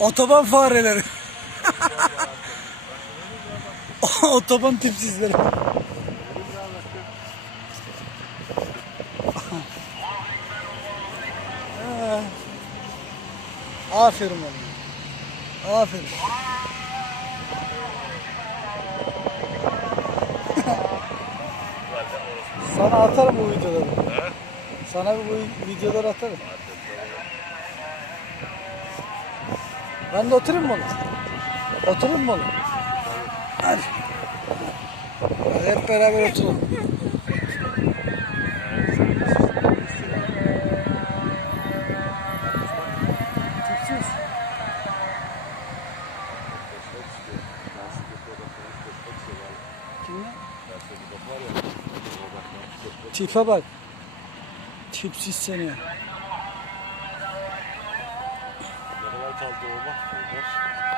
Otoban fareleri. Otoban tipsizleri. Aferin oğlum. Aferin. Sana atarım bu videoları. Sana bu videoları atarım. Ben de oturayım mı oğlum? Oturayım mı oğlum? Hadi. Hadi hep beraber oturalım. Tipe bak. Tipsiz seni. Yes.